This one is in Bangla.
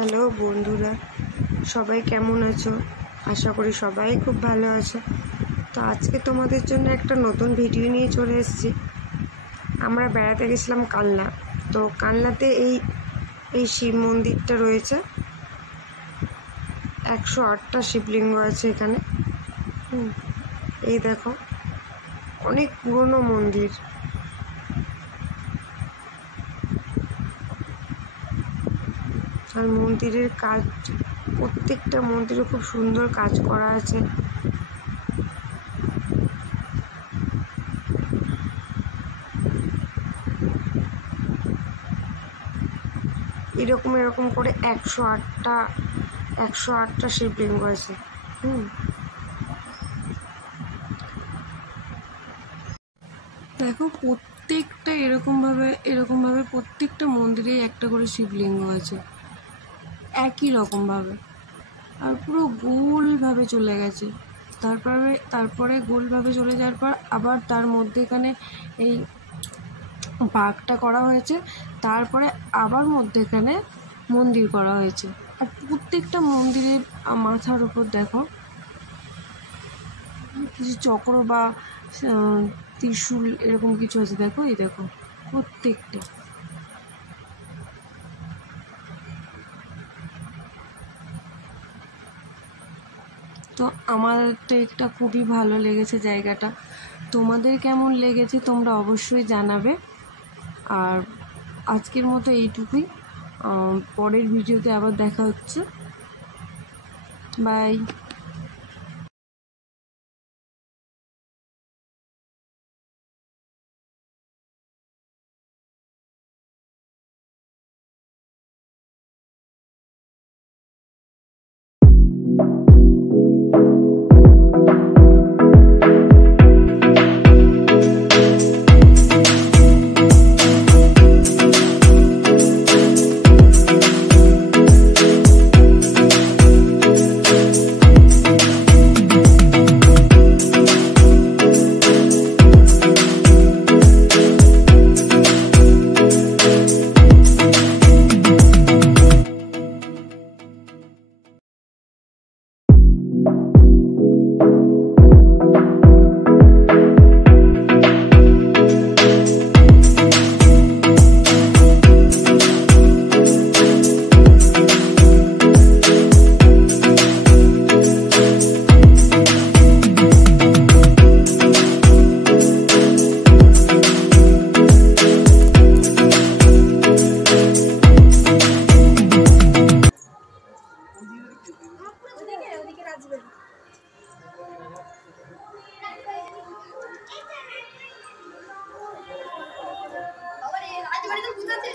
হ্যালো বন্ধুরা, সবাই কেমন আছো? আশা করি সবাই খুব ভালো আছো। তো আজকে তোমাদের জন্য একটা নতুন ভিডিও নিয়ে চলে এসেছি। আমরা বেড়াতে গেছিলাম কালনা। তো কালনাতে এই শিব মন্দিরটা রয়েছে। 108টা শিবলিঙ্গ আছে এখানে। এই দেখো, অনেক পুরনো মন্দির। আর মন্দিরের কাজ, প্রত্যেকটা মন্দিরে খুব সুন্দর কাজ করা আছে। এরকম করে 108টা শিবলিঙ্গ আছে। দেখো, প্রত্যেকটা এরকমভাবে প্রত্যেকটা মন্দিরেই একটা করে শিবলিঙ্গ আছে, একই রকমভাবে। আর পুরো গোলভাবে চলে গেছে। তারপরে গোলভাবে চলে যাওয়ার পর আবার তার মধ্যেখানে এই বাঘটা করা হয়েছে। তারপরে আবার মধ্যেখানে মন্দির করা হয়েছে। আর প্রত্যেকটা মন্দিরের মাথার উপর দেখো কিছু চক্র বা ত্রিশূল এরকম কিছু আছে। দেখো, এই দেখো প্রত্যেকটা। তো আমার তো এটা খুবই ভালো লেগেছে জায়গাটা। তোমাদের কেমন লেগেছে তোমরা অবশ্যই জানাবে। আর আজকের মতো এইটুকুই। পরের ভিডিওতে আবার দেখা হচ্ছে। বাই। রাজবাড়িতে ভূত আছে।